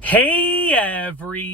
Hey everybody,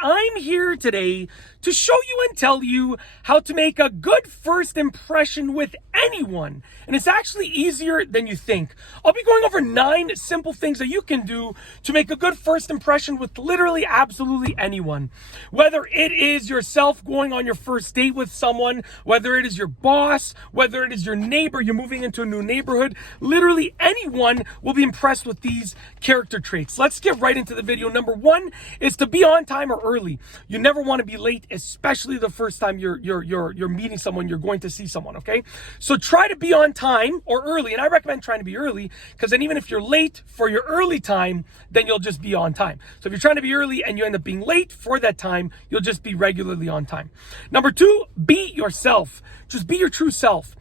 I'm here today to show you and tell you how to make a good first impression with anyone. And it's actually easier than you think. I'll be going over 9 simple things that you can do to make a good first impression with literally absolutely anyone. Whether it is yourself going on your first date with someone, whether it is your boss, whether it is your neighbor, you're moving into a new neighborhood, literally anyone will be impressed with these character traits. Let's get right into the video. Number 1 is to be on time or early. You never want to be late, especially the first time you're meeting someone, you're going to see someone, okay? So try to be on time or early, and I recommend trying to be early, because then even if you're late for your early time, then you'll just be on time. So if you're trying to be early and you end up being late for that time, you'll just be regularly on time. Number 2, be yourself. Just be your true self.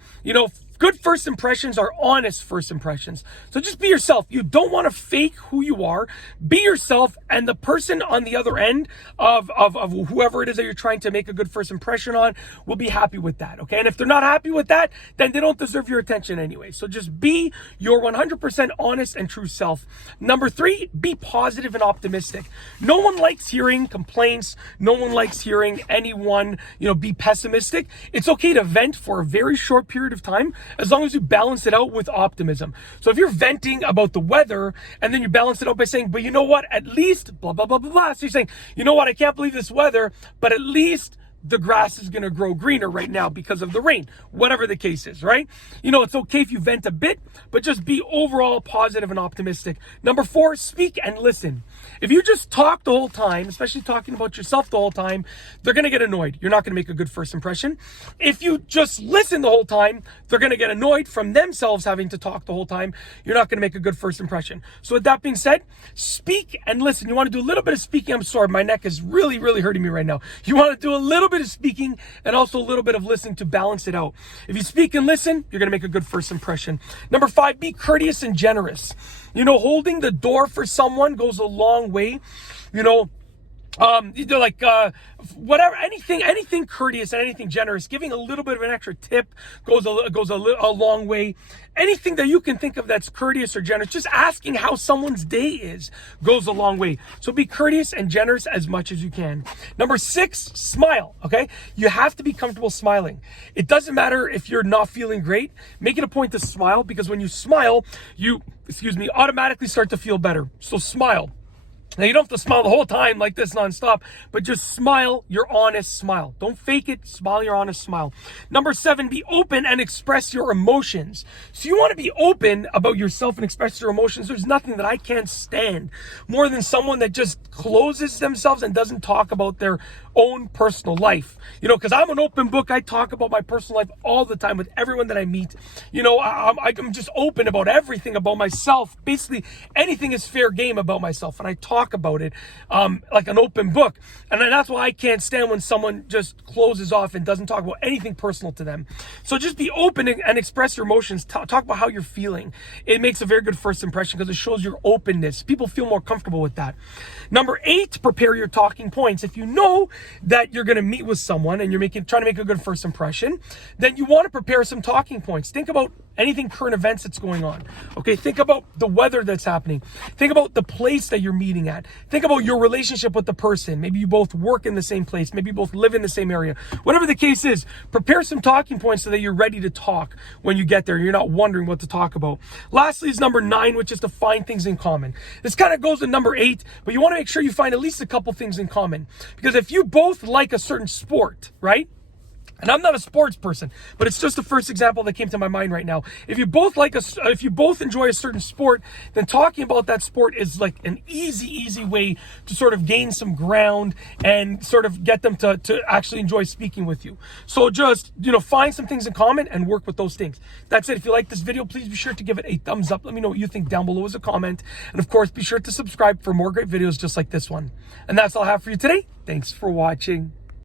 Good first impressions are honest first impressions. So just be yourself. You don't want to fake who you are. Be yourself, and the person on the other end of whoever it is that you're trying to make a good first impression on will be happy with that, okay? And if they're not happy with that, then they don't deserve your attention anyway. So just be your 100% honest and true self. Number 3, be positive and optimistic. No one likes hearing complaints. No one likes hearing anyone, be pessimistic. It's okay to vent for a very short period of time, as long as you balance it out with optimism. So if you're venting about the weather and then you balance it out by saying, but you know what, at least blah, blah, blah, blah, blah. So you're saying, you know what, I can't believe this weather, but at least the grass is going to grow greener right now because of the rain, whatever the case is, right? It's okay if you vent a bit, but just be overall positive and optimistic. Number 4, speak and listen. If you just talk the whole time, especially talking about yourself the whole time, they're going to get annoyed. You're not going to make a good first impression. If you just listen the whole time, they're going to get annoyed from themselves having to talk the whole time. You're not going to make a good first impression. So with that being said, speak and listen. You want to do a little bit of speaking. I'm sorry, my neck is really, really hurting me right now. You want to do a little bit of speaking and also a little bit of listening to balance it out. If you speak and listen, you're going to make a good first impression. Number 5, be courteous and generous. Holding the door for someone goes a long way. Whatever, anything courteous and anything generous, giving a little bit of an extra tip goes a long way. Anything that you can think of that's courteous or generous, just asking how someone's day is goes a long way. So be courteous and generous as much as you can. Number 6, smile, okay? You have to be comfortable smiling. It doesn't matter if you're not feeling great. Make it a point to smile, because when you smile, you automatically start to feel better. So smile. Now, you don't have to smile the whole time like this nonstop, but just smile your honest smile. Don't fake it. Smile your honest smile. Number 7, be open and express your emotions. So you want to be open about yourself and express your emotions. There's nothing that I can't stand more than someone that just closes themselves and doesn't talk about their own personal life. Because I'm an open book. I talk about my personal life all the time with everyone that I meet. I'm just open about everything about myself. Basically, anything is fair game about myself, and I talk about it like an open book. And that's why I can't stand when someone just closes off and doesn't talk about anything personal to them. So just be open and express your emotions. Talk about how you're feeling. It makes a very good first impression because it shows your openness. People feel more comfortable with that. Number 8, prepare your talking points. If you know that you're going to meet with someone and you're trying to make a good first impression, then you want to prepare some talking points. Think about anything current events that's going on. Okay, think about the weather that's happening. Think about the place that you're meeting at. Think about your relationship with the person. Maybe you both work in the same place. Maybe you both live in the same area. Whatever the case is, prepare some talking points so that you're ready to talk when you get there. You're not wondering what to talk about. Lastly is number 9, which is to find things in common. This kind of goes to number 8, but you want to make sure you find at least a couple things in common. Because if you both like a certain sport, right? And I'm not a sports person, but it's just the first example that came to my mind right now. If you both enjoy a certain sport, then talking about that sport is like an easy way to sort of gain some ground and sort of get them to actually enjoy speaking with you. So just, find some things in common and work with those things. That's it. If you like this video, please be sure to give it a thumbs up. Let me know what you think down below as a comment. And of course, be sure to subscribe for more great videos just like this one. And that's all I have for you today. Thanks for watching.